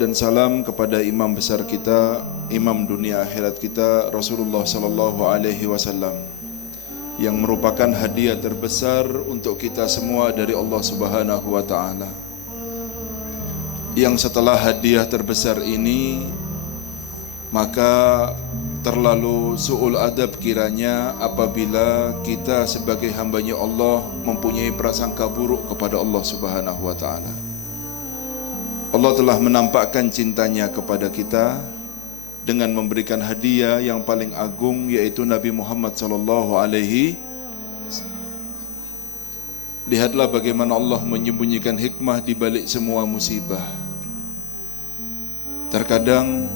Salawat dan salam kepada imam besar kita, imam dunia akhirat kita, Rasulullah sallallahu alaihi wasallam, yang merupakan hadiah terbesar untuk kita semua dari Allah Subhanahu wa taala. Yang setelah hadiah terbesar ini, maka terlalu su'ul adab kiranya apabila kita sebagai hambanya Allah mempunyai prasangka buruk kepada Allah Subhanahu wa taala. Allah telah menampakkan cintanya kepada kita dengan memberikan hadiah yang paling agung, yaitu Nabi Muhammad sallallahu alaihi. Lihatlah bagaimana Allah menyembunyikan hikmah di balik semua musibah. Terkadang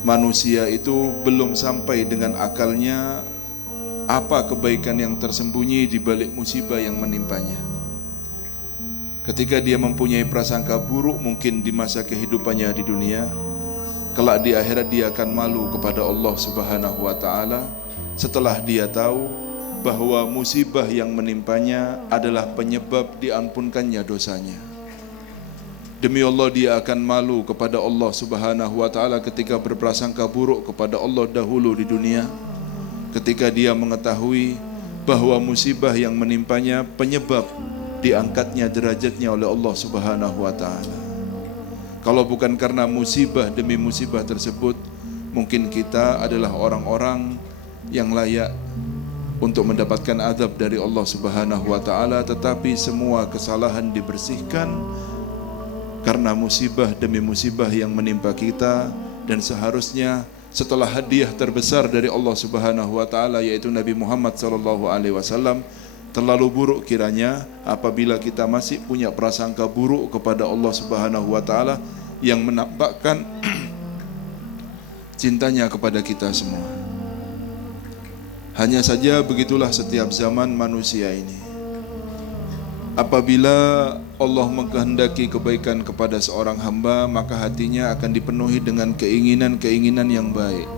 manusia itu belum sampai dengan akalnya apa kebaikan yang tersembunyi di balik musibah yang menimpanya. Ketika dia mempunyai prasangka buruk mungkin di masa kehidupannya di dunia, kelak di akhirat dia akan malu kepada Allah Subhanahu wa taala setelah dia tahu bahwa musibah yang menimpanya adalah penyebab diampunkannya dosanya. Demi Allah dia akan malu kepada Allah Subhanahu wa taala ketika berprasangka buruk kepada Allah dahulu di dunia, ketika dia mengetahui bahwa musibah yang menimpanya penyebab diangkatnya derajatnya oleh Allah Subhanahu wa taala. Kalau bukan karena musibah demi musibah tersebut, mungkin kita adalah orang-orang yang layak untuk mendapatkan azab dari Allah Subhanahu wa taala, tetapi semua kesalahan dibersihkan karena musibah demi musibah yang menimpa kita. Dan seharusnya setelah hadiah terbesar dari Allah Subhanahu wa taala, yaitu Nabi Muhammad sallallahu alaihi wasallam, terlalu buruk kiranya apabila kita masih punya prasangka buruk kepada Allah Subhanahu wa taala yang menampakkan cintanya kepada kita semua. Hanya saja begitulah setiap zaman manusia ini. Apabila Allah mengkehendaki kebaikan kepada seorang hamba, maka hatinya akan dipenuhi dengan keinginan-keinginan yang baik.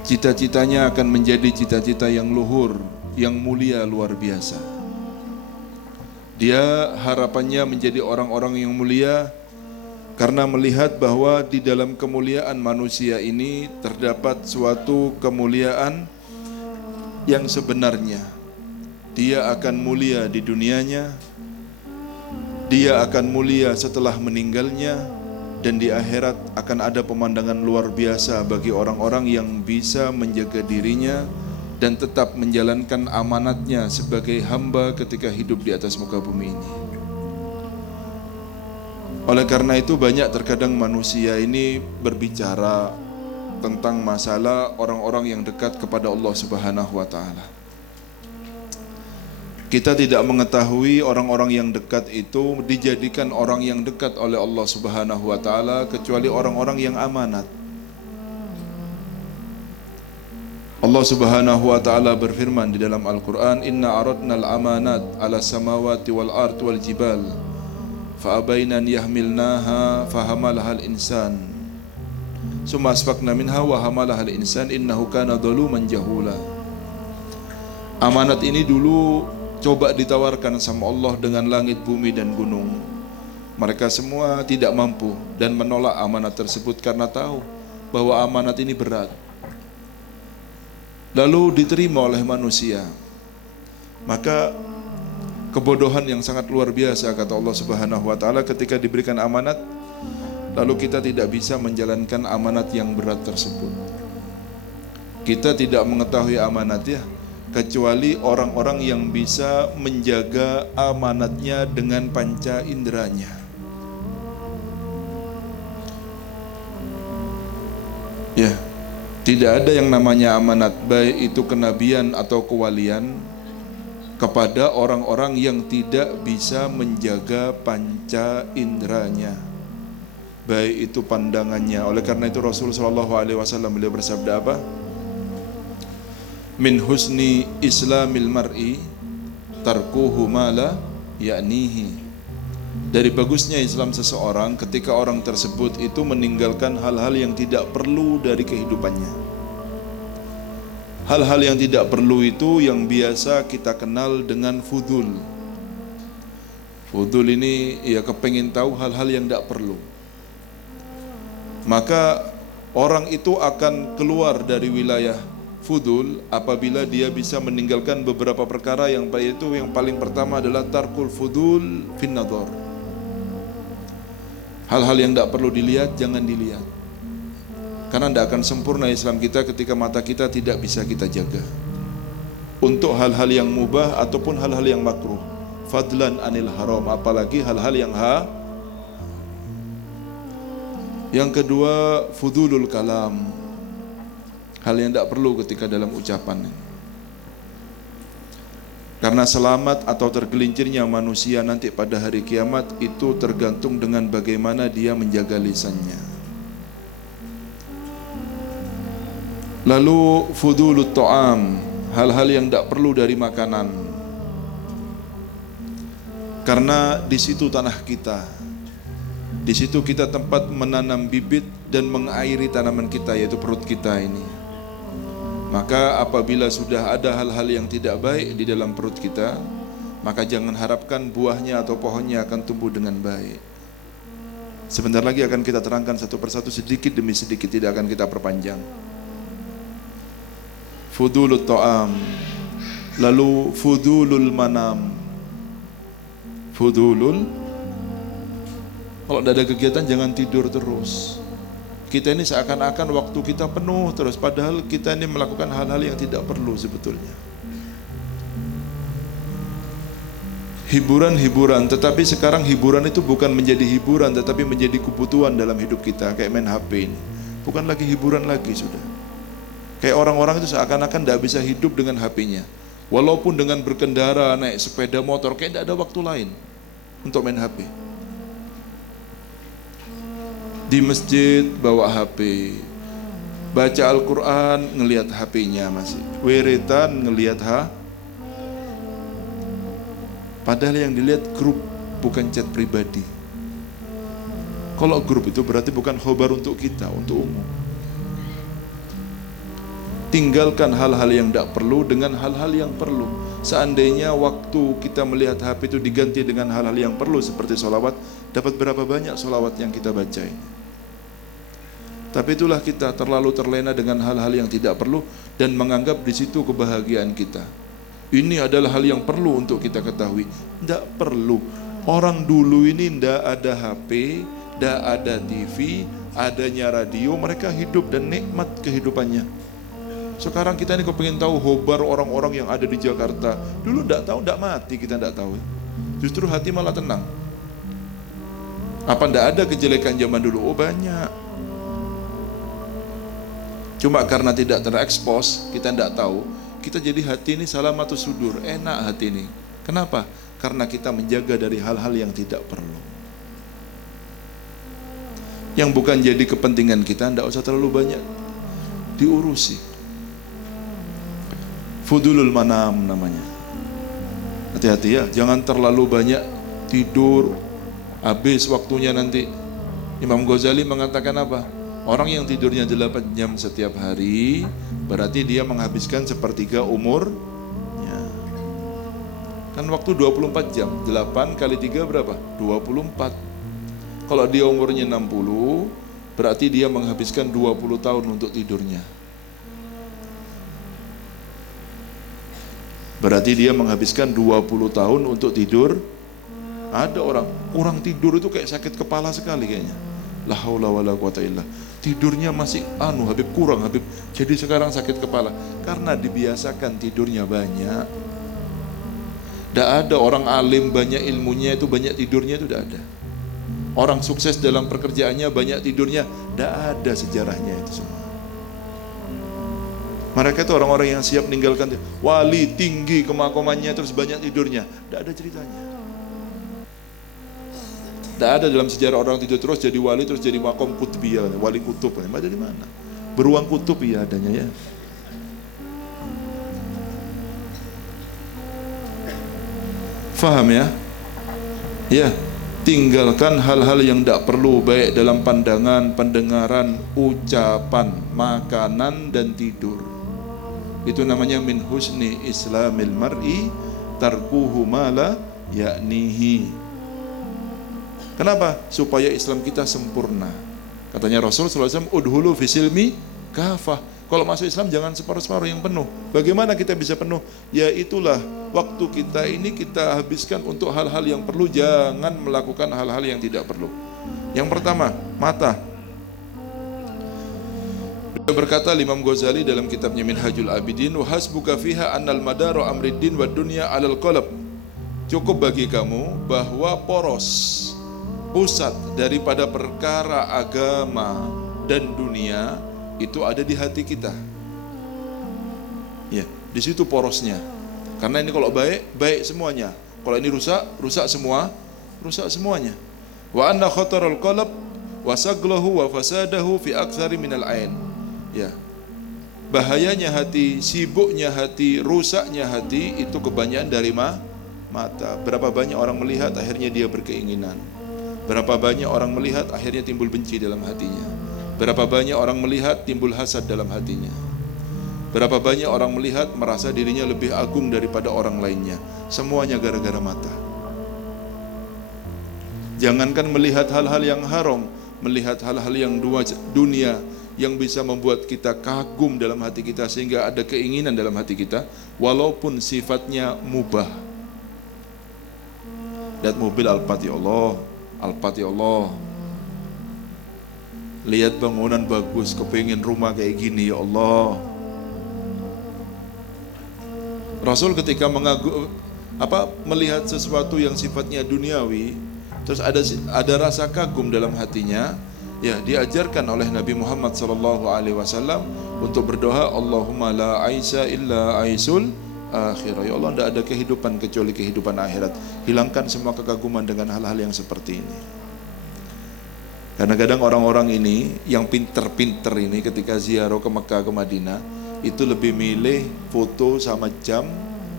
Cita-citanya akan menjadi cita-cita yang luhur, yang mulia luar biasa. Dia harapannya menjadi orang-orang yang mulia karena melihat bahwa di dalam kemuliaan manusia ini terdapat suatu kemuliaan yang sebenarnya. Dia akan mulia di dunianya, dia akan mulia setelah meninggalnya, dan di akhirat akan ada pemandangan luar biasa bagi orang-orang yang bisa menjaga dirinya dan tetap menjalankan amanatnya sebagai hamba ketika hidup di atas muka bumi ini. Oleh karena itu banyak terkadang manusia ini berbicara tentang masalah orang-orang yang dekat kepada Allah Subhanahu wa taala. Kita tidak mengetahui orang-orang yang dekat itu dijadikan orang yang dekat oleh Allah Subhanahu wa taala kecuali orang-orang yang amanat. Allah Subhanahu wa taala berfirman di dalam Al-Qur'an, "Inna aradnal amanat 'ala samawati wal ard wal jibal fa abaina an yahmilnaha fahamalaha al-insan summa asfaqna minha wa hamalaha al-insan innahu kana zaluman jahula." Amanat ini dulu coba ditawarkan sama Allah dengan langit, bumi dan gunung. Mereka semua tidak mampu dan menolak amanat tersebut karena tahu bahwa amanat ini berat. Lalu diterima oleh manusia. Maka kebodohan yang sangat luar biasa kata Allah Subhanahu wa taala ketika diberikan amanat lalu kita tidak bisa menjalankan amanat yang berat tersebut. Kita tidak mengetahui amanat ya, kecuali orang-orang yang bisa menjaga amanatnya dengan panca inderanya. Ya, tidak ada yang namanya amanat, baik itu kenabian atau kewalian, kepada orang-orang yang tidak bisa menjaga panca inderanya, baik itu pandangannya. Oleh karena itu Rasul sallallahu alaihi wasallam beliau bersabda apa? Min husni islamil mar'i tarkuhu ma la ya'nihi. Dari bagusnya Islam seseorang ketika orang tersebut itu meninggalkan hal-hal yang tidak perlu dari kehidupannya. Hal-hal yang tidak perlu itu yang biasa kita kenal dengan fudul. Fudul ini ya kepengin tahu hal-hal yang tidak perlu. Maka orang itu akan keluar dari wilayah fudul apabila dia bisa meninggalkan beberapa perkara yang paling pertama adalah tarkul fudul fin nadhar. Hal-hal yang tidak perlu dilihat jangan dilihat. Karena tidak akan sempurna Islam kita ketika mata kita tidak bisa kita jaga untuk hal-hal yang mubah ataupun hal-hal yang makruh, fadlan anil haram, apalagi hal-hal yang Yang kedua, fudulul kalam, hal yang tidak perlu ketika dalam ucapan. Karena selamat atau tergelincirnya manusia nanti pada hari kiamat itu tergantung dengan bagaimana dia menjaga lisannya. Lalu fudulut ta'am, hal-hal yang tidak perlu dari makanan. Karena di situ tanah kita. Di situ kita tempat menanam bibit dan mengairi tanaman kita, yaitu perut kita ini. Maka apabila sudah ada hal-hal yang tidak baik di dalam perut kita, maka jangan harapkan buahnya atau pohonnya akan tumbuh dengan baik. Sebentar lagi akan kita terangkan satu persatu, sedikit demi sedikit, tidak akan kita perpanjang. Fudulut ta'am, lalu fudulul manam. Fudulul, kalau tidak ada kegiatan jangan tidur terus. Kita ini seakan-akan waktu kita penuh terus, padahal kita ini melakukan hal-hal yang tidak perlu sebetulnya. Hiburan-hiburan, tetapi sekarang hiburan itu bukan menjadi hiburan, tetapi menjadi kebutuhan dalam hidup kita. Kayak main HP ini, bukan lagi hiburan lagi sudah. Kayak orang-orang itu seakan-akan tidak bisa hidup dengan HP-nya. Walaupun dengan berkendara, naik sepeda motor, kayak tidak ada waktu lain untuk main HP. Di masjid bawa HP, baca Al-Quran ngelihat HP-nya masih, wiritan ngelihat padahal yang dilihat grup, bukan chat pribadi. Kalau grup itu berarti bukan khobar untuk kita, untuk umum. Tinggalkan hal-hal yang tidak perlu dengan hal-hal yang perlu. Seandainya waktu kita melihat HP itu diganti dengan hal-hal yang perlu seperti sholawat, dapat berapa banyak sholawat yang kita baca ini. Tapi itulah kita terlalu terlena dengan hal-hal yang tidak perlu dan menganggap di situ kebahagiaan kita. Ini adalah hal yang perlu untuk kita ketahui. Tidak perlu. Orang dulu ini tidak ada HP, tidak ada TV, adanya radio, mereka hidup dan nikmat kehidupannya. Sekarang kita ini kepingin tahu hobar orang-orang yang ada di Jakarta. Dulu tidak tahu, tidak mati, kita tidak tahu. Justru hati malah tenang. Apa tidak ada kejelekan zaman dulu? Oh banyak. Cuma karena tidak terekspos, kita tidak tahu, kita jadi hati ini salamatus sudur, enak hati ini. Kenapa? Karena kita menjaga dari hal-hal yang tidak perlu. Yang bukan jadi kepentingan kita, tidak usah terlalu banyak diurusi. Fudulul manam namanya. Hati-hati ya, jangan terlalu banyak tidur, habis waktunya nanti. Imam Ghazali mengatakan apa? Orang yang tidurnya 8 jam setiap hari, berarti dia menghabiskan sepertiga umurnya. Kan waktu 24 jam, 8 kali 3 berapa? 24. Kalau dia umurnya 60, berarti dia menghabiskan 20 tahun untuk tidurnya. Berarti dia menghabiskan 20 tahun untuk tidur. Ada orang tidur itu kayak sakit kepala sekali kayaknya. La haula wala quwata illa. Tidurnya masih Habib kurang Habib. Jadi sekarang sakit kepala karena dibiasakan tidurnya banyak. Tidak ada orang alim banyak ilmunya itu banyak tidurnya, itu tidak ada. Orang sukses dalam pekerjaannya banyak tidurnya, tidak ada sejarahnya itu semua. Mereka itu orang-orang yang siap meninggalkan wali tinggi kemakomannya terus banyak tidurnya, tidak ada ceritanya. Tidak ada dalam sejarah orang tidur terus jadi wali terus jadi makom kutubiyah, wali kutub. Ada di mana? Beruang kutub ya adanya ya. Faham ya? Ya, tinggalkan hal-hal yang tidak perlu baik dalam pandangan, pendengaran, ucapan, makanan dan tidur. Itu namanya min husni islamil mar'i tarkuhu ma la ya'nihi. Kenapa? Supaya Islam kita sempurna. Katanya Rasul SAW, udhulu fisilmi kafah. Kalau masuk Islam jangan separuh-separuh, yang penuh. Bagaimana kita bisa penuh? Ya itulah, waktu kita ini kita habiskan untuk hal-hal yang perlu, jangan melakukan hal-hal yang tidak perlu. Yang pertama, mata. Berkata Imam Ghazali dalam kitabnya Minhajul Abidin, wa hasbuka fiha annal madaru amriddin wa dunya 'alal qalb. Cukup bagi kamu bahwa poros, pusat daripada perkara agama dan dunia itu ada di hati kita. Ya, di situ porosnya. Karena ini kalau baik, baik semuanya. Kalau ini rusak, rusak semua, rusak semuanya. Wa anna khatarul qalb wa saglahu wa fasadahu fi aktsari minal ain. Ya. Bahayanya hati, sibuknya hati, rusaknya hati itu kebanyakan dari mata. Berapa banyak orang melihat akhirnya dia berkeinginan. Berapa banyak orang melihat akhirnya timbul benci dalam hatinya. Berapa banyak orang melihat timbul hasad dalam hatinya. Berapa banyak orang melihat merasa dirinya lebih agung daripada orang lainnya. Semuanya gara-gara mata. Jangankan melihat hal-hal yang haram, melihat hal-hal yang dunia yang bisa membuat kita kagum dalam hati kita sehingga ada keinginan dalam hati kita walaupun sifatnya mubah. Lihat mobil Alphard, ya Allah, Alphard, ya Allah. Lihat bangunan bagus, kepingin rumah kayak gini, ya Allah. Rasul ketika melihat sesuatu yang sifatnya duniawi, terus ada rasa kagum dalam hatinya, ya diajarkan oleh Nabi Muhammad SAW untuk berdoa, Allahumma la aisa illa aisul akhirah. Ya Allah, tidak ada kehidupan kecuali kehidupan akhirat. Hilangkan semua kekaguman dengan hal-hal yang seperti ini. Kadang-kadang orang-orang ini yang pinter-pinter ini ketika ziarah ke Mekah, ke Madinah, itu lebih milih foto sama jam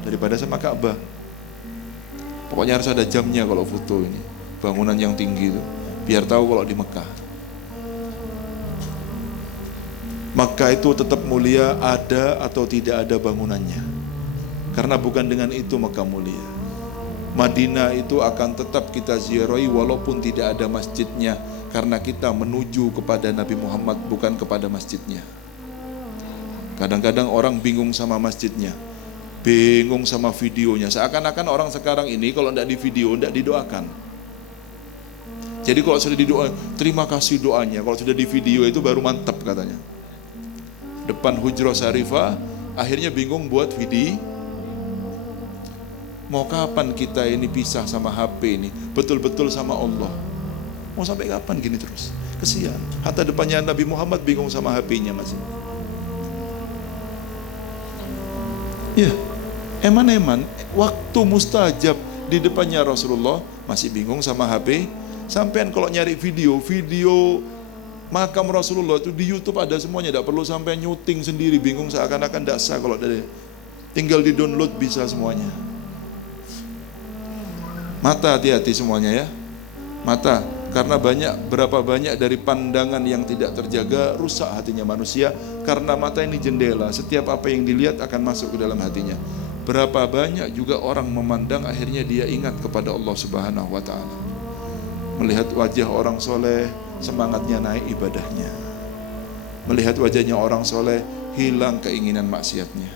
daripada sama Ka'bah. Pokoknya harus ada jamnya kalau foto ini, bangunan yang tinggi itu, biar tahu kalau di Mekah. Mekah itu tetap mulia ada atau tidak ada bangunannya, karena bukan dengan itu Mekah mulia. Madinah itu akan tetap kita ziarahi walaupun tidak ada masjidnya, karena kita menuju kepada Nabi Muhammad bukan kepada masjidnya. Kadang-kadang orang bingung sama masjidnya, bingung sama videonya. Seakan-akan orang sekarang ini kalau tidak di video, tidak didoakan. Jadi kalau sudah didoakan, terima kasih doanya. Kalau sudah di video itu baru mantap katanya. Depan Hujrah Syarifah, akhirnya bingung buat video. Mau kapan kita ini pisah sama HP ini, betul-betul sama Allah? Mau sampai kapan gini terus? Kesian. Hatta depannya Nabi Muhammad bingung sama HP-nya masih. Ya, eman-eman waktu mustajab di depannya Rasulullah masih bingung sama HP. Sampean kalau nyari video makam Rasulullah itu di YouTube ada semuanya, tidak perlu sampai nyuting sendiri, bingung seakan-akan tidak sah. Kalau dari tinggal di download bisa semuanya. Mata, hati-hati semuanya ya. Mata, karena berapa banyak dari pandangan yang tidak terjaga rusak hatinya manusia. Karena mata ini jendela, setiap apa yang dilihat akan masuk ke dalam hatinya. Berapa banyak juga orang memandang akhirnya dia ingat kepada Allah Subhanahu wa ta'ala. Melihat wajah orang soleh, semangatnya naik ibadahnya. Melihat wajahnya orang soleh, hilang keinginan maksiatnya.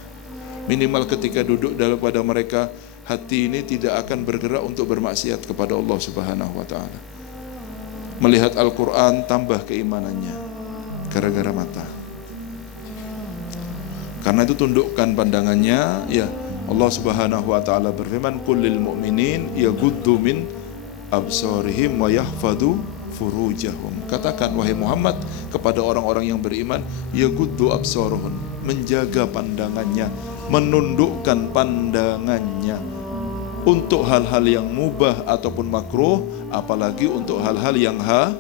Minimal ketika duduk daripada mereka, hati ini tidak akan bergerak untuk bermaksiat kepada Allah Subhanahu wa ta'ala. Melihat Al-Quran, tambah keimanannya gara-gara mata. Karena itu tundukkan pandangannya. Ya, Allah Subhanahu wa ta'ala berfirman, kullil mu'minin yaghuddu min absarihim wa yahfadhu furujahum. Katakan wahai Muhammad kepada orang-orang yang beriman, yaghuddu absaruhum, menjaga pandangannya, menundukkan pandangannya untuk hal-hal yang mubah ataupun makruh, apalagi untuk hal-hal yang haram.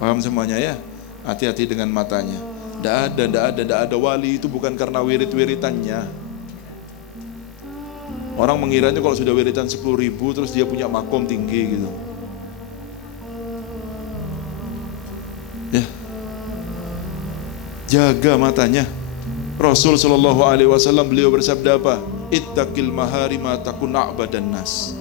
Paham semuanya ya? Hati-hati dengan matanya. Tidak ada wali itu bukan karena wirid-wiritannya. Orang mengiranya kalau sudah wiritan 10.000 terus dia punya makom tinggi gitu. Ya, jaga matanya. Rasul SAW beliau bersabda apa? ittaqil maharima takun a'badan nas.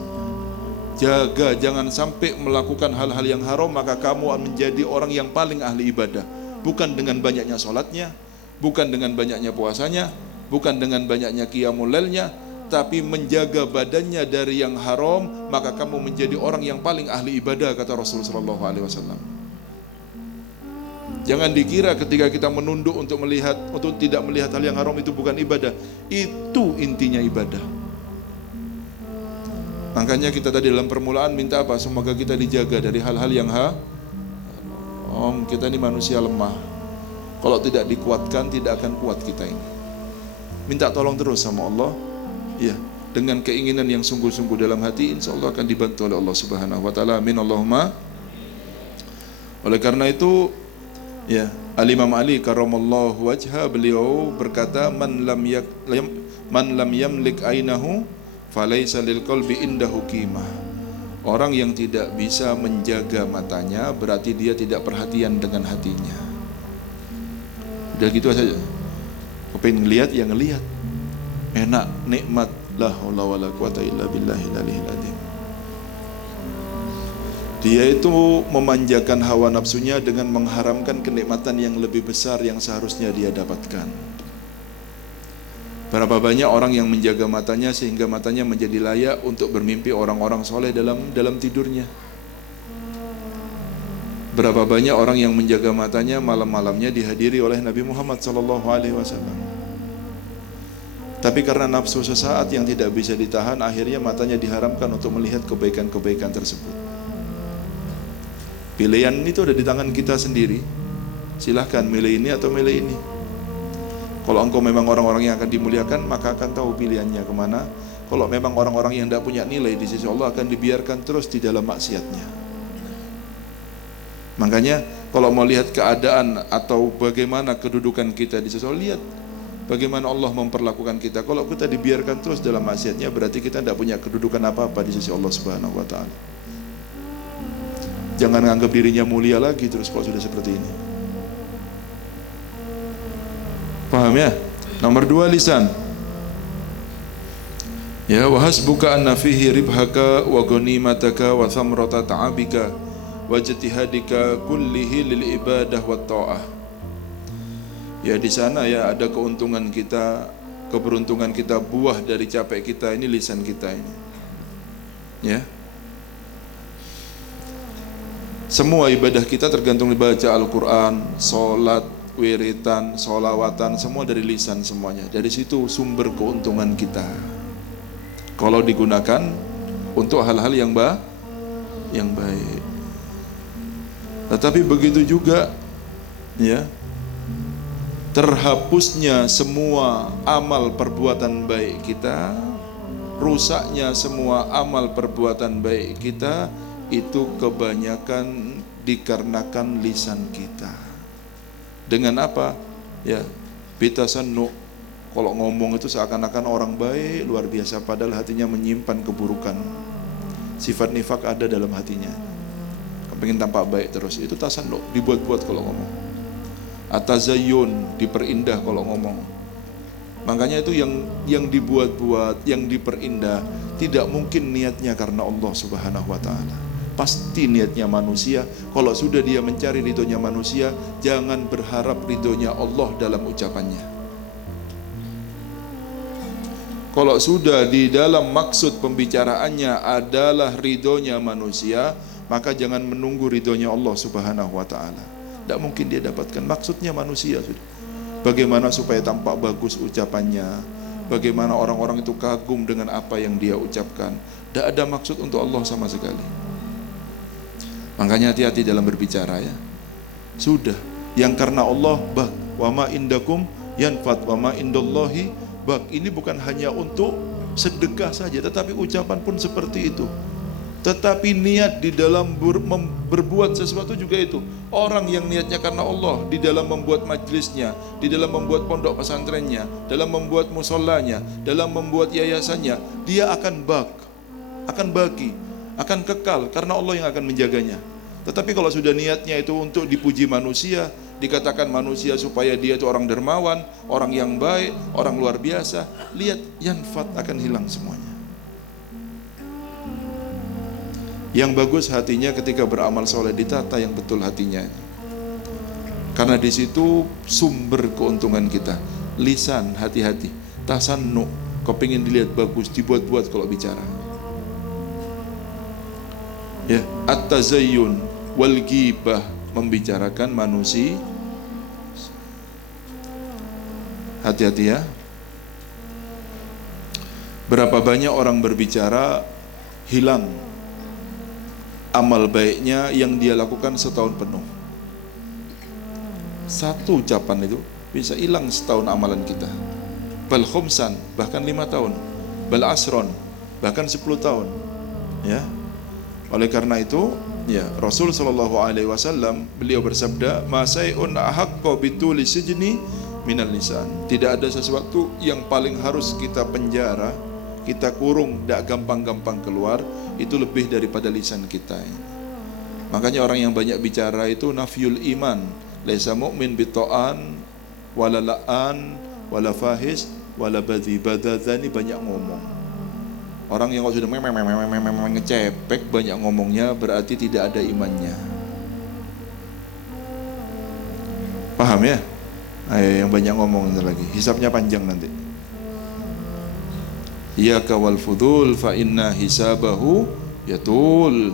Jaga jangan sampai melakukan hal-hal yang haram, maka kamu menjadi orang yang paling ahli ibadah. Bukan dengan banyaknya sholatnya, bukan dengan banyaknya puasanya, bukan dengan banyaknya qiyamul lailnya, tapi menjaga badannya dari yang haram, maka kamu menjadi orang yang paling ahli ibadah, kata Rasulullah SAW. Jangan dikira ketika kita menunduk untuk tidak melihat hal yang haram itu bukan ibadah. Itu intinya ibadah. Makanya kita tadi dalam permulaan minta apa? Semoga kita dijaga dari hal-hal yang kita ini manusia lemah. Kalau tidak dikuatkan, tidak akan kuat kita ini. Minta tolong terus sama Allah, ya, dengan keinginan yang sungguh-sungguh dalam hati, insya Allah akan dibantu oleh Allah Subhanahu Wa Taala. Amin Allahumma. Oleh karena itu, ya, Al-Imam Ali karramallahu wajha, beliau berkata, man lam yamlik ainahu falaisa lil qalbi indahu qimah. Orang yang tidak bisa menjaga matanya berarti dia tidak perhatian dengan hatinya. Udah gitu saja. Kepengin ngelihat ya ngelihat. Enak, nikmat, la haula wala quwata illa billahil aliyil azim. Dia itu memanjakan hawa nafsunya dengan mengharamkan kenikmatan yang lebih besar yang seharusnya dia dapatkan. Berapa banyak orang yang menjaga matanya sehingga matanya menjadi layak untuk bermimpi orang-orang soleh dalam tidurnya. Berapa banyak orang yang menjaga matanya malam-malamnya dihadiri oleh Nabi Muhammad SAW. Tapi karena nafsu sesaat yang tidak bisa ditahan, akhirnya matanya diharamkan untuk melihat kebaikan-kebaikan tersebut. Pilihan itu ada di tangan kita sendiri. Silahkan milih ini atau milih ini. Kalau engkau memang orang-orang yang akan dimuliakan, maka akan tahu pilihannya kemana. Kalau memang orang-orang yang tidak punya nilai di sisi Allah, akan dibiarkan terus di dalam maksiatnya. Makanya kalau mau lihat keadaan atau bagaimana kedudukan kita di sisi Allah, lihat bagaimana Allah memperlakukan kita. Kalau kita dibiarkan terus dalam maksiatnya, berarti kita tidak punya kedudukan apa-apa di sisi Allah Subhanahu Wa Taala. Jangan menganggap dirinya mulia lagi terus kalau sudah seperti ini. Paham ya? Nomor 2, lisan. Ya, wa hasbuka anna fihi ribhaka wa ghanimataka wa thamrata ta'abika wa ijtihadika kullihi lil ibadah wat ta'ah. Ya, di sana ya ada keuntungan kita, keberuntungan kita, buah dari capek kita ini lisan kita ini. Ya. Semua ibadah kita tergantung dibaca Al-Quran, sholat, wiritan, sholawatan, semua dari lisan semuanya. Dari situ sumber keuntungan kita. Kalau digunakan untuk hal-hal yang baik. Tetapi begitu juga, ya, terhapusnya semua amal perbuatan baik kita, rusaknya semua amal perbuatan baik kita, itu kebanyakan dikarenakan lisan kita. Dengan apa? Ya, bitasannu. Kalau ngomong itu seakan-akan orang baik, luar biasa, padahal hatinya menyimpan keburukan. Sifat nifak ada dalam hatinya. Pengen tampak baik terus, itu tasannu, dibuat-buat kalau ngomong. Atazayyun, diperindah kalau ngomong. Makanya itu yang dibuat-buat, yang diperindah, tidak mungkin niatnya karena Allah Subhanahu Wa Taala. Pasti niatnya manusia. Kalau sudah dia mencari ridhonya manusia, jangan berharap ridhonya Allah dalam ucapannya. Kalau sudah di dalam maksud pembicaraannya adalah ridhonya manusia, maka jangan menunggu ridhonya Allah Subhanahu Wa Taala. Tidak mungkin dia dapatkan. Maksudnya manusia sudah. Bagaimana supaya tampak bagus ucapannya, bagaimana orang-orang itu kagum dengan apa yang dia ucapkan. Tidak ada maksud untuk Allah sama sekali. Makanya hati-hati dalam berbicara ya. Sudah, yang karena Allah bak, wa ma indakum yanfat wa ma indallahi bak. Ini bukan hanya untuk sedekah saja, tetapi ucapan pun seperti itu. Tetapi niat di dalam berbuat sesuatu juga itu. Orang yang niatnya karena Allah, di dalam membuat majlisnya, di dalam membuat pondok pesantrennya, dalam membuat musholanya, dalam membuat yayasannya, dia akan bagi, akan kekal karena Allah yang akan menjaganya. Tetapi kalau sudah niatnya itu untuk dipuji manusia, dikatakan manusia supaya dia itu orang dermawan, orang yang baik, orang luar biasa. Lihat, yanfat, akan hilang semuanya. Yang bagus hatinya ketika beramal soleh, ditata yang betul hatinya. Karena di situ sumber keuntungan kita. Lisan, hati-hati. Tasannu, kepingin dilihat bagus, dibuat-buat kalau bicara. Ya, at-tazayyun wal ghibah, membicarakan manusia. Hati-hati ya. Berapa banyak orang berbicara, hilang amal baiknya yang dia lakukan setahun penuh. Satu ucapan itu bisa hilang setahun amalan kita. Bal khumsan, bahkan 5 tahun. Bal asron, bahkan 10 tahun. Ya. Oleh karena itu, ya, Rasul sallallahu alaihi wasallam beliau bersabda, "Masai'un ahaqqa bituli sijni minal lisan." Tidak ada sesuatu yang paling harus kita penjara, kita kurung, tidak gampang-gampang keluar, itu lebih daripada lisan kita. Makanya orang yang banyak bicara itu nafyul iman. Laisa mu'min bita'an wala la'an wala fahis wala badhi badadhani, banyak ngomong. Orang yang kalau sudah ngecepek banyak ngomongnya, berarti tidak ada imannya. Paham ya? Ayo, yang banyak ngomong lagi, hisabnya panjang nanti. Ya kawal fudul fa inna hisabahu yatul.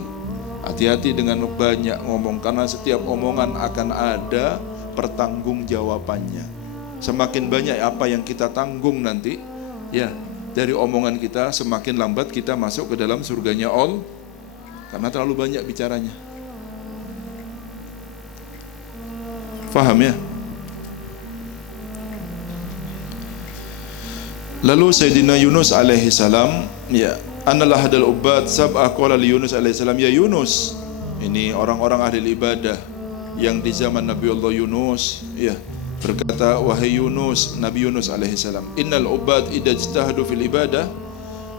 Hati-hati dengan banyak ngomong, karena setiap omongan akan ada pertanggungjawabannya. Semakin banyak apa yang kita tanggung nanti, ya, dari omongan kita, semakin lambat kita masuk ke dalam surganya Allah, karena terlalu banyak bicaranya. Faham ya? Lalu Sayyidina Yunus alaihi salam, ya, anallah hadal ubad sab'ah qala li Yunus alaihi salam, ya Yunus, ini orang-orang ahli ibadah yang di zaman Nabi Allah Yunus, ya, berkata, wahai Yunus, Nabi Yunus alaihi salam, innal ubad idza ijtahadu fil ibadah,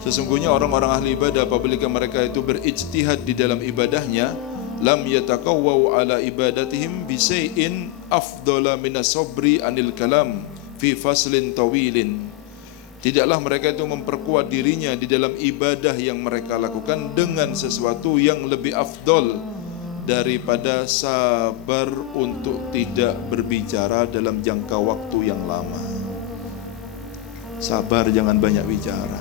sesungguhnya orang-orang ahli ibadah apabila mereka itu berijtihad di dalam ibadahnya, lam yatakawwau ala ibadatihim bi syai'in afdala minas sabri anil kalam fi faslin tawilin. Tidaklah mereka itu memperkuat dirinya di dalam ibadah yang mereka lakukan dengan sesuatu yang lebih afdol daripada sabar untuk tidak berbicara dalam jangka waktu yang lama. Sabar, jangan banyak bicara.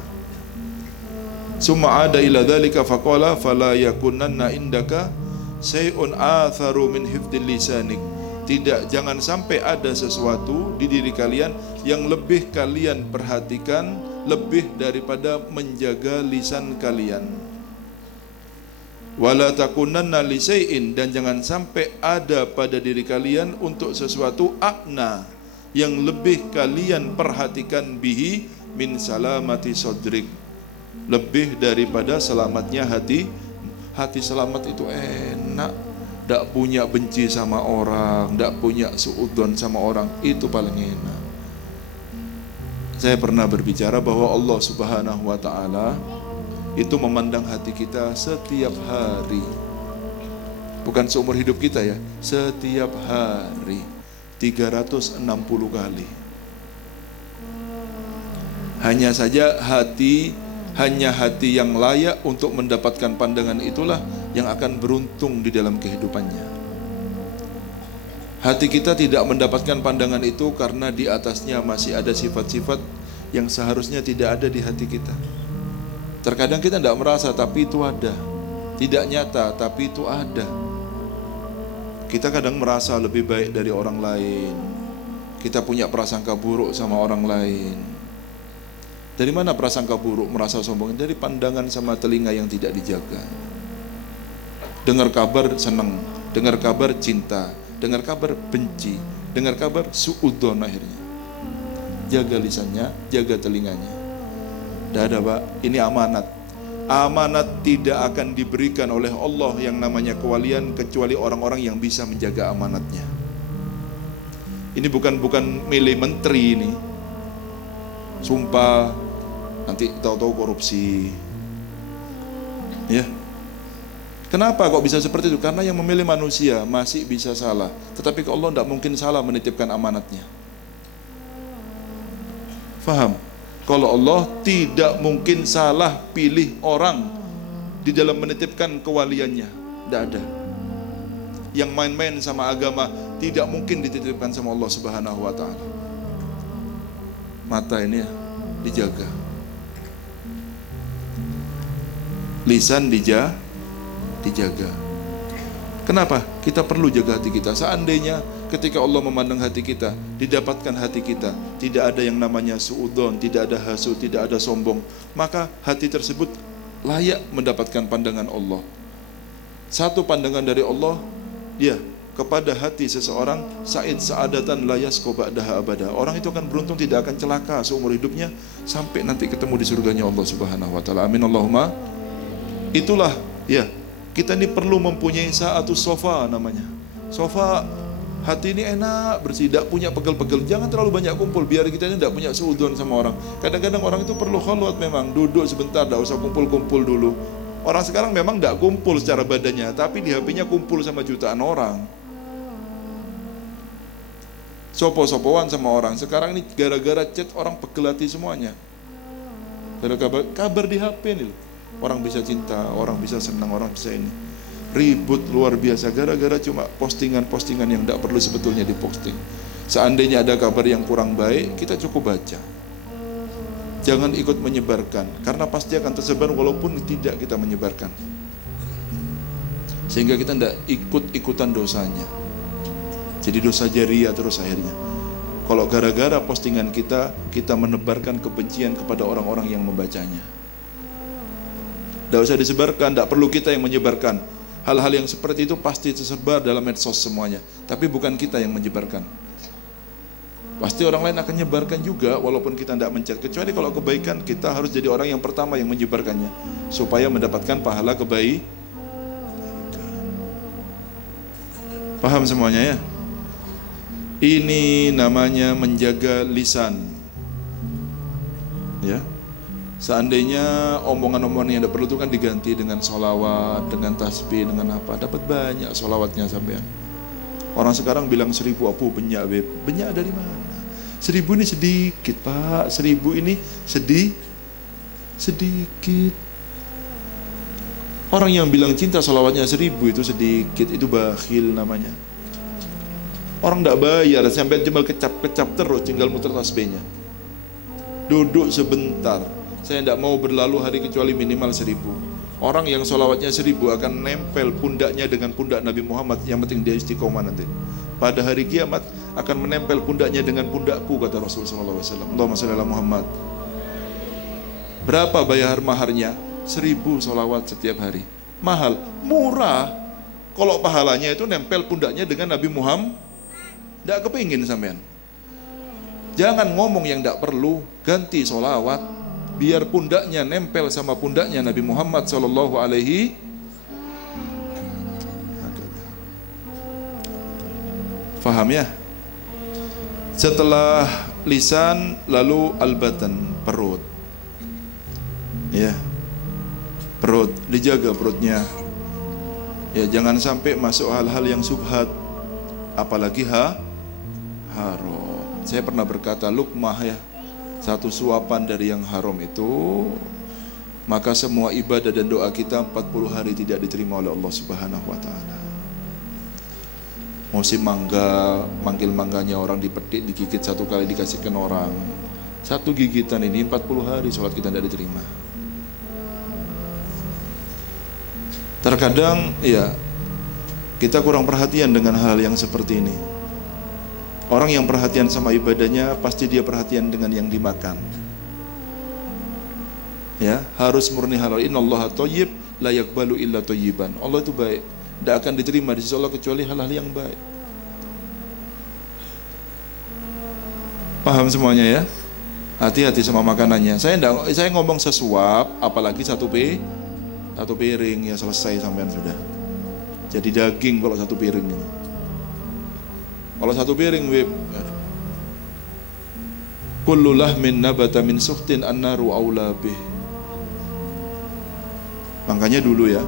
Summa ada ila dzalika faqala fala yakunanna indaka syai'un atharu min hifdzil lisanik. Tidak, jangan sampai ada sesuatu di diri kalian yang lebih kalian perhatikan lebih daripada menjaga lisan kalian. Wala takunanna li syai'in, dan jangan sampai ada pada diri kalian untuk sesuatu akna yang lebih kalian perhatikan bihi min salamati sodrik, lebih daripada selamatnya hati. Hati selamat itu enak. Tidak punya benci sama orang, tidak punya suudzon sama orang, itu paling enak. Saya pernah berbicara bahwa Allah Subhanahu wa ta'ala itu memandang hati kita setiap hari, bukan seumur hidup kita ya, setiap hari 360 kali. Hanya saja hanya hati yang layak untuk mendapatkan pandangan itulah yang akan beruntung di dalam kehidupannya. Hati kita tidak mendapatkan pandangan itu karena di atasnya masih ada sifat-sifat yang seharusnya tidak ada di hati kita. Terkadang kita tidak merasa, tapi itu ada. Tidak nyata, tapi itu ada. Kita kadang merasa lebih baik dari orang lain. Kita punya prasangka buruk sama orang lain. Dari mana prasangka buruk, merasa sombong? Dari pandangan sama telinga yang tidak dijaga. Dengar kabar senang, dengar kabar cinta, dengar kabar benci, dengar kabar suudzon akhirnya. Jaga lisannya, jaga telinganya. Tidak ada Pak, ini amanat. Amanat tidak akan diberikan oleh Allah yang namanya kewalian kecuali orang-orang yang bisa menjaga amanatnya. Ini bukan milih menteri ini. Sumpah, nanti tahu-tahu korupsi. Ya. Kenapa kok bisa seperti itu? Karena yang memilih manusia masih bisa salah, tetapi Allah tidak mungkin salah menitipkan amanatnya. Faham? Kalau Allah tidak mungkin salah pilih orang di dalam menitipkan kewaliannya. Tidak ada. Yang main-main sama agama tidak mungkin dititipkan sama Allah Subhanahu wa ta'ala. Mata ini ya, dijaga. Lisan dijaga. Kenapa? Kita perlu jaga hati kita. Seandainya ketika Allah memandang hati kita, didapatkan hati kita, tidak ada yang namanya suudzon, tidak ada hasud, tidak ada sombong, maka hati tersebut layak mendapatkan pandangan Allah. Satu pandangan dari Allah, ya, kepada hati seseorang, sa'id sa'adatan la yasqa ba'daha abada. Orang itu akan beruntung, tidak akan celaka seumur hidupnya sampai nanti ketemu di surganya Allah Subhanahu wa taala. Amin Allahumma. Itulah ya, kita ini perlu mempunyai sa'atus sofa namanya. Sofa hati ini enak, bersih, tidak punya pegel-pegel. Jangan terlalu banyak kumpul, biar kita ini tidak punya suudzon sama orang. Kadang-kadang orang itu perlu khalwat memang, duduk sebentar, tidak usah kumpul-kumpul dulu. Orang sekarang memang tidak kumpul secara badannya, tapi di HP-nya kumpul sama jutaan orang. Sopo-sopoan sama orang. Sekarang ini gara-gara chat orang pegel hati semuanya. Ada kabar di HP nih loh. Orang bisa cinta, orang bisa senang, orang bisa ini. Ribut luar biasa gara-gara cuma postingan-postingan yang tidak perlu sebetulnya diposting. Seandainya ada kabar yang kurang baik, kita cukup baca. Jangan ikut menyebarkan, karena pasti akan tersebar walaupun tidak kita menyebarkan. Sehingga kita tidak ikut-ikutan dosanya. Jadi dosa jariah terus akhirnya. Kalau gara-gara postingan kita menebarkan kebencian kepada orang-orang yang membacanya. Tidak usah disebarkan, tidak perlu kita yang menyebarkan. Hal-hal yang seperti itu pasti tersebar dalam medsos semuanya. Tapi bukan kita yang menyebarkan. Pasti orang lain akan menyebarkan juga walaupun kita tidak mencet. Kecuali kalau kebaikan, kita harus jadi orang yang pertama yang menyebarkannya supaya mendapatkan pahala kebaikan. Paham semuanya ya? Ini namanya menjaga lisan. Ya. Seandainya omongan-omongan yang tidak perlu itu kan diganti dengan sholawat, dengan tasbih, dengan apa, dapat banyak sholawatnya sampean. Orang sekarang bilang 1000 apu benyak beb. Benyak dari mana? 1000 ini sedikit pak, 1000 ini sedikit. Orang yang bilang cinta sholawatnya 1000 itu sedikit, itu bakhil namanya. Orang tidak bayar, sampai cuma kecap-kecap terus, tinggal muter tasbihnya. Duduk sebentar. Saya tidak mau berlalu hari kecuali minimal 1000. Orang yang sholawatnya 1000 akan nempel pundaknya dengan pundak Nabi Muhammad. Yang penting dia istiqomah nanti. Pada hari kiamat akan menempel pundaknya dengan pundakku, kata Rasulullah SAW. Allahumma shalli ala Muhammad. Berapa bayar maharnya? 1000 sholawat setiap hari. Mahal? Murah. Kalau pahalanya itu nempel pundaknya dengan Nabi Muhammad, tidak kepingin sampean. Jangan ngomong yang tidak perlu, ganti sholawat. Biar pundaknya nempel sama pundaknya Nabi Muhammad sallallahu alaihi. Faham ya? Setelah lisan lalu al-batan, perut. Ya. Perut, dijaga perutnya. Ya, jangan sampai masuk hal-hal yang subhat, apalagi haram. Saya pernah berkata, lukmah ya, satu suapan dari yang haram itu, maka semua ibadah dan doa kita 40 hari tidak diterima oleh Allah Subhanahu wa taala. Musim mangga, manggil mangganya orang dipetik, digigit satu kali dikasihkan orang. Satu gigitan ini 40 hari sholat kita tidak diterima. Terkadang ya kita kurang perhatian dengan hal yang seperti ini. Orang yang perhatian sama ibadahnya pasti dia perhatian dengan yang dimakan. Ya, harus murni halal. Innallaha thayyib la yaqbalu illa thayyiban. Allah itu baik, tidak akan diterima di sisi Allah kecuali hal-hal yang baik. Paham semuanya ya? Hati-hati sama makanannya. Saya ngomong sesuap, apalagi satu piring ya selesai sampean sudah. Jadi daging kalau satu piring ini. Kalau satu piring wib, kullu lahmin nabata min suhtin annaru aula bih. Makanya dulu ya,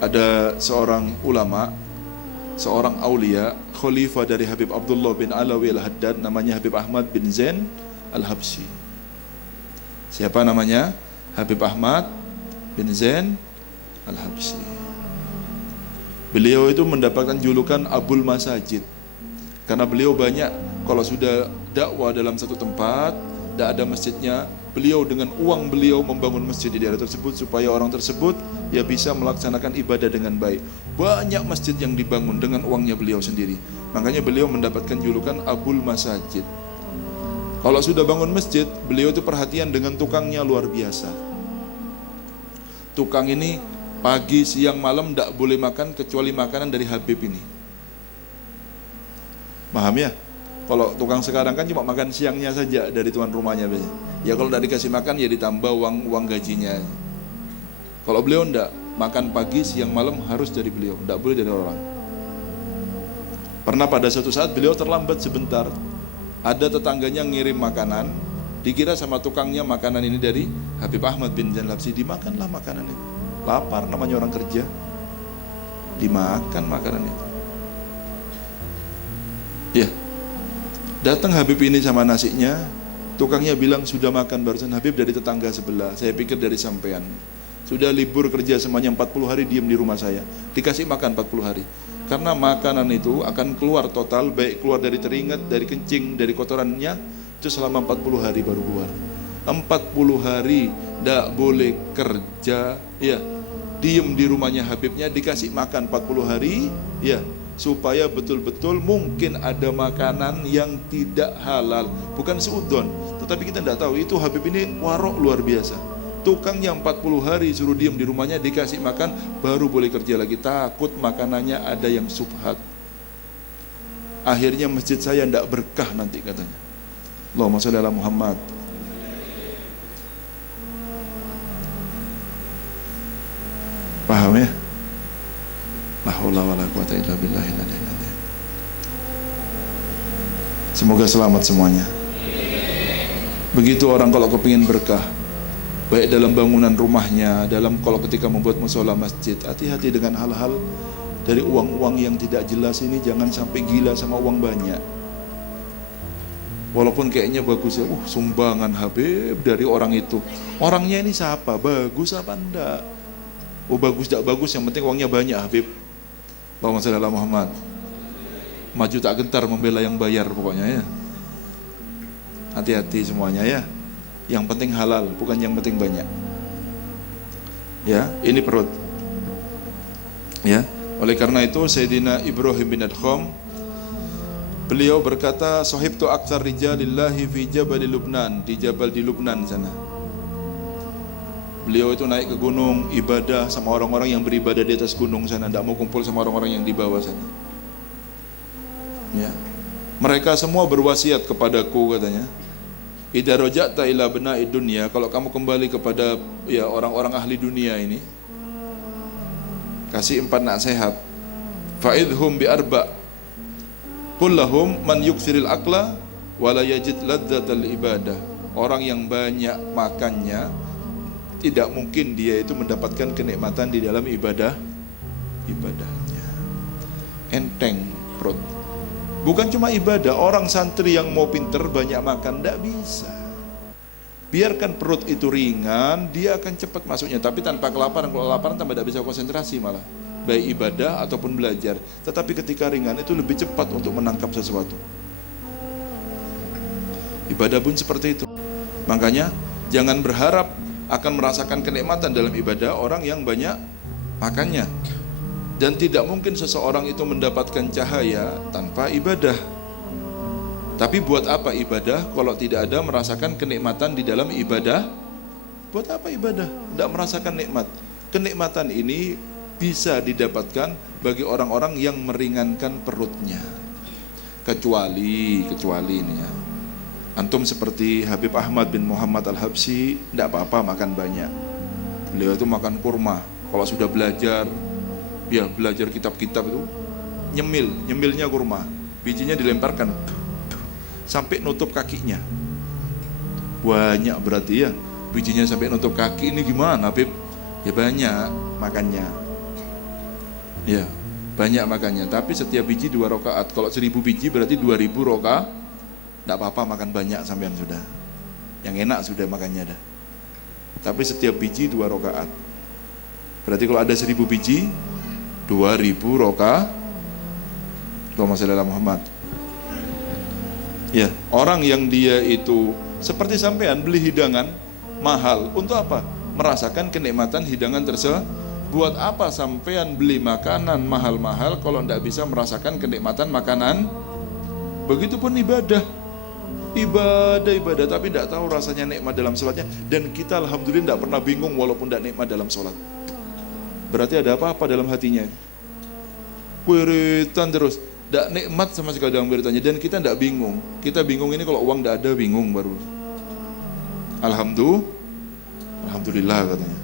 ada seorang ulama, seorang aulia, khalifah dari Habib Abdullah bin Alawi al-Haddad, namanya Habib Ahmad bin Zain al-Habsyi. Siapa namanya? Habib Ahmad bin Zain al-Habsyi. Beliau itu mendapatkan julukan Abul Masajid karena beliau banyak, kalau sudah dakwah dalam satu tempat tidak ada masjidnya, beliau dengan uang beliau membangun masjid di daerah tersebut supaya orang tersebut ya bisa melaksanakan ibadah dengan baik. Banyak masjid yang dibangun dengan uangnya beliau sendiri. Makanya beliau mendapatkan julukan Abul Masajid. Kalau sudah bangun masjid, beliau itu perhatian dengan tukangnya luar biasa. Tukang ini pagi, siang, malam tidak boleh makan kecuali makanan dari Habib ini. Paham ya? Kalau tukang sekarang kan cuma makan siangnya saja dari tuan rumahnya biasanya. Ya kalau tidak dikasih makan ya ditambah uang gajinya. Kalau beliau tidak, makan pagi, siang, malam harus dari beliau, tidak boleh dari orang. Pernah pada suatu saat beliau terlambat sebentar, ada tetangganya ngirim makanan, dikira sama tukangnya makanan ini dari Habib Ahmad bin Zain al-Habsyi, dimakanlah makanan itu. Lapar namanya orang kerja, dimakan makanan itu. Ya, datang Habib ini sama nasinya, tukangnya bilang sudah makan barusan. Habib dari tetangga sebelah, saya pikir dari sampean. Sudah libur kerja semuanya 40 hari diam di rumah saya, dikasih makan 40 hari. Karena makanan itu akan keluar total, baik keluar dari teringat, dari kencing, dari kotorannya, itu selama 40 hari baru keluar. 40 hari tidak boleh kerja, ya, diem di rumahnya Habibnya, dikasih makan 40 hari, ya, supaya betul-betul mungkin ada makanan yang tidak halal, bukan seudon, tetapi kita tidak tahu. Itu Habib ini warok luar biasa. Tukang yang 40 hari suruh diem di rumahnya, dikasih makan baru boleh kerja lagi, takut makanannya ada yang subhat. Akhirnya masjid saya tidak berkah nanti katanya. Allahumma sholli ala Muhammad. Paham ya? La haula wala quwata illa billahil aliyyil azim. Semoga selamat semuanya. Begitu orang kalau kepingin berkah, baik dalam bangunan rumahnya, dalam kalau ketika membuat musola masjid, hati-hati dengan hal-hal dari uang-uang yang tidak jelas ini. Jangan sampai gila sama uang banyak. Walaupun kayaknya bagus ya, sumbangan Habib dari orang itu. Orangnya ini siapa? Bagus apa enggak? Oh bagus tak bagus, yang penting uangnya banyak Habib. Allahumma sholli ala Muhammad. Maju tak gentar membela yang bayar pokoknya ya. Hati-hati semuanya ya. Yang penting halal, bukan yang penting banyak. Ya, ini perut. Ya, oleh karena itu Sayyidina Ibrahim bin Adkham beliau berkata, "Sahibtu aktsar rijalillahi fi Jabal Lubnan", di Jabal di Lubnan sana. Beliau itu naik ke gunung ibadah sama orang-orang yang beribadah di atas gunung sana, tidak mau kumpul sama orang-orang yang di bawah sana. Ya. Mereka semua berwasiat kepadaku katanya, "Idza raja'ta ila bena'i dunya", kalau kamu kembali kepada ya orang-orang ahli dunia ini, kasih 4 nasihat. Fa'idhum bi arba', qul lahum man yukthiril akla wa la yajid ladzatal ibadah. Orang yang banyak makannya tidak mungkin dia itu mendapatkan kenikmatan di dalam ibadahnya. Enteng perut. Bukan cuma ibadah, orang santri yang mau pinter banyak makan tidak bisa. Biarkan perut itu ringan, dia akan cepat masuknya, tapi tanpa kelaparan. Kalau kelaparan tambah tidak bisa konsentrasi malah, baik ibadah ataupun belajar. Tetapi ketika ringan itu lebih cepat untuk menangkap sesuatu. Ibadah pun seperti itu. Makanya jangan berharap akan merasakan kenikmatan dalam ibadah orang yang banyak makannya. Dan tidak mungkin seseorang itu mendapatkan cahaya tanpa ibadah. Tapi buat apa ibadah kalau tidak ada merasakan kenikmatan di dalam ibadah? Buat apa ibadah? Tidak merasakan nikmat. Kenikmatan ini bisa didapatkan bagi orang-orang yang meringankan perutnya. Kecuali ini ya, antum seperti Habib Ahmad bin Muhammad al-Habsyi, tidak apa-apa makan banyak. Beliau itu makan kurma. Kalau sudah belajar, ya belajar kitab-kitab itu, nyemilnya kurma, bijinya dilemparkan sampai nutup kakinya. Banyak berarti ya, bijinya sampai nutup kaki. Ini gimana Habib? Ya banyak makannya. Ya, banyak makannya. Tapi setiap biji 2 rakaat. Kalau 1000 biji berarti 2000 rakaat. Tidak apa-apa makan banyak sampean sudah. Yang enak sudah makannya dah. Tapi setiap biji 2 rakaat. Berarti kalau ada 1000 biji 2000 rakaat. Allahumma shalli ala Muhammad. Ya, orang yang dia itu seperti sampean beli hidangan mahal untuk apa? Merasakan kenikmatan hidangan tersebut. Buat apa sampean beli makanan mahal-mahal kalau tidak bisa merasakan kenikmatan makanan? Begitupun ibadah tapi tidak tahu rasanya nikmat dalam sholatnya. Dan kita alhamdulillah tidak pernah bingung walaupun tidak nikmat dalam sholat. Berarti ada apa-apa dalam hatinya. Wiritan terus, tidak nikmat sama sekali dalam wiritannya. Dan kita tidak bingung. Kita bingung ini kalau uang tidak ada, bingung baru. Alhamdulillah katanya.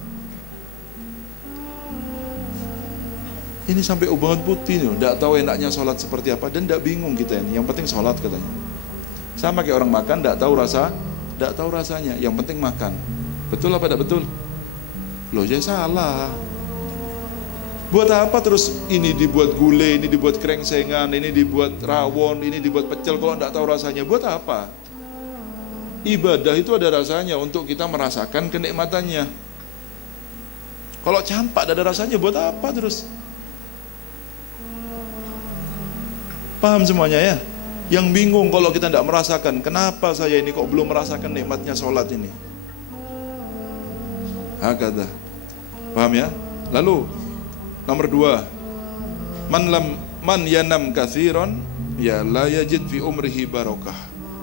Ini sampai ubangan putih nih, tidak tahu enaknya sholat seperti apa dan tidak bingung kita ini. Yang penting sholat katanya. Sama kayak orang makan, tidak tahu rasanya. Yang penting makan. Betul apa tidak betul? Loh ya salah. Buat apa terus ini dibuat gulai, ini dibuat krengsengan, ini dibuat rawon, ini dibuat pecel kalau tidak tahu rasanya? Buat apa? Ibadah itu ada rasanya untuk kita merasakan kenikmatannya. Kalau campak tidak ada rasanya, buat apa terus? Paham semuanya ya? Yang bingung kalau kita tidak merasakan, kenapa saya ini kok belum merasakan nikmatnya sholat ini? Hakada. Paham ya? Lalu nomor 2, man yanam katsiran ya la yajid fi umrihi barakah.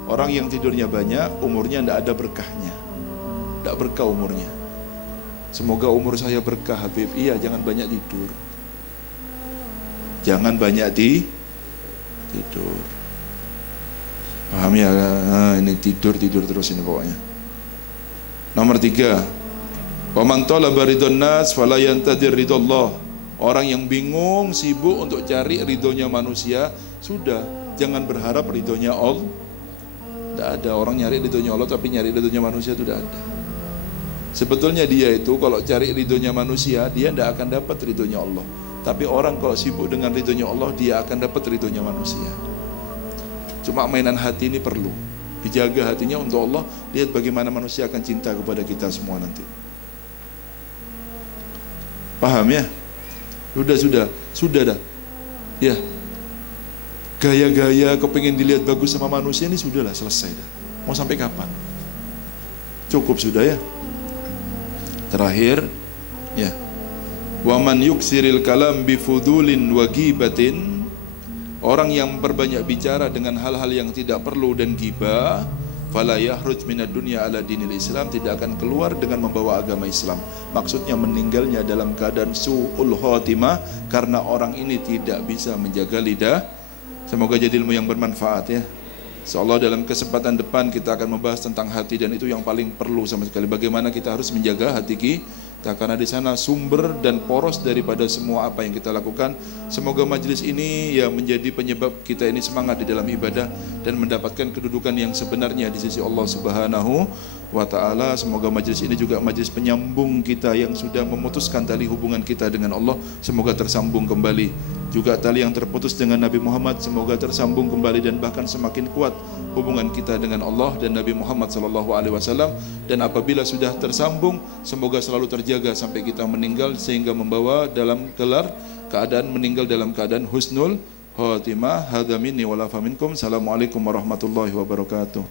Orang yang tidurnya banyak, umurnya tidak ada berkahnya. Tidak berkah umurnya. Semoga umur saya berkah Habib. Iya, jangan banyak tidur. Jangan banyak tidur. Paham ya? Nah, ini tidur terus ini pokoknya. Nomor 3, waman talaba ridon nas fala yantadir ridallah. Orang yang bingung, sibuk untuk cari ridhonya manusia, sudah, jangan berharap ridhonya Allah. Tidak ada orang nyari ridhonya Allah tapi nyari ridhonya manusia itu tidak ada. Sebetulnya dia itu kalau cari ridhonya manusia, dia tidak akan dapat ridhonya Allah. Tapi orang kalau sibuk dengan ridhonya Allah, dia akan dapat ridhonya manusia. Cuma mainan hati ini perlu dijaga hatinya untuk Allah. Lihat bagaimana manusia akan cinta kepada kita semua nanti. Paham ya? Sudah dah. Ya. Gaya-gaya kepingin dilihat bagus sama manusia ini sudahlah, selesai dah. Mau sampai kapan? Cukup sudah ya. Terakhir, ya. Wa man yuksiril kalam bifudulin wa ghibatin. Orang yang berbanyak bicara dengan hal-hal yang tidak perlu dan ghibah, fala yahruj minad dunya ala dinil Islam, tidak akan keluar dengan membawa agama Islam. Maksudnya meninggalnya dalam keadaan su'ul khotimah karena orang ini tidak bisa menjaga lidah. Semoga jadi ilmu yang bermanfaat ya. Insyaallah dalam kesempatan depan kita akan membahas tentang hati, dan itu yang paling perlu sama sekali. Bagaimana kita harus menjaga hati kita, karena di sana sumber dan poros daripada semua apa yang kita lakukan. Semoga majelis ini ya menjadi penyebab kita ini semangat di dalam ibadah dan mendapatkan kedudukan yang sebenarnya di sisi Allah Subhanahu wa ta'ala. Semoga majelis ini juga majelis penyambung kita yang sudah memutuskan tali hubungan kita dengan Allah, semoga tersambung kembali. Juga tali yang terputus dengan Nabi Muhammad, semoga tersambung kembali dan bahkan semakin kuat hubungan kita dengan Allah dan Nabi Muhammad SAW. Dan apabila sudah tersambung, semoga selalu terjaga sampai kita meninggal, sehingga membawa dalam keadaan meninggal dalam keadaan husnul khotimah. Hadza minni wa la faminkum. Assalamualaikum warahmatullahi wabarakatuh.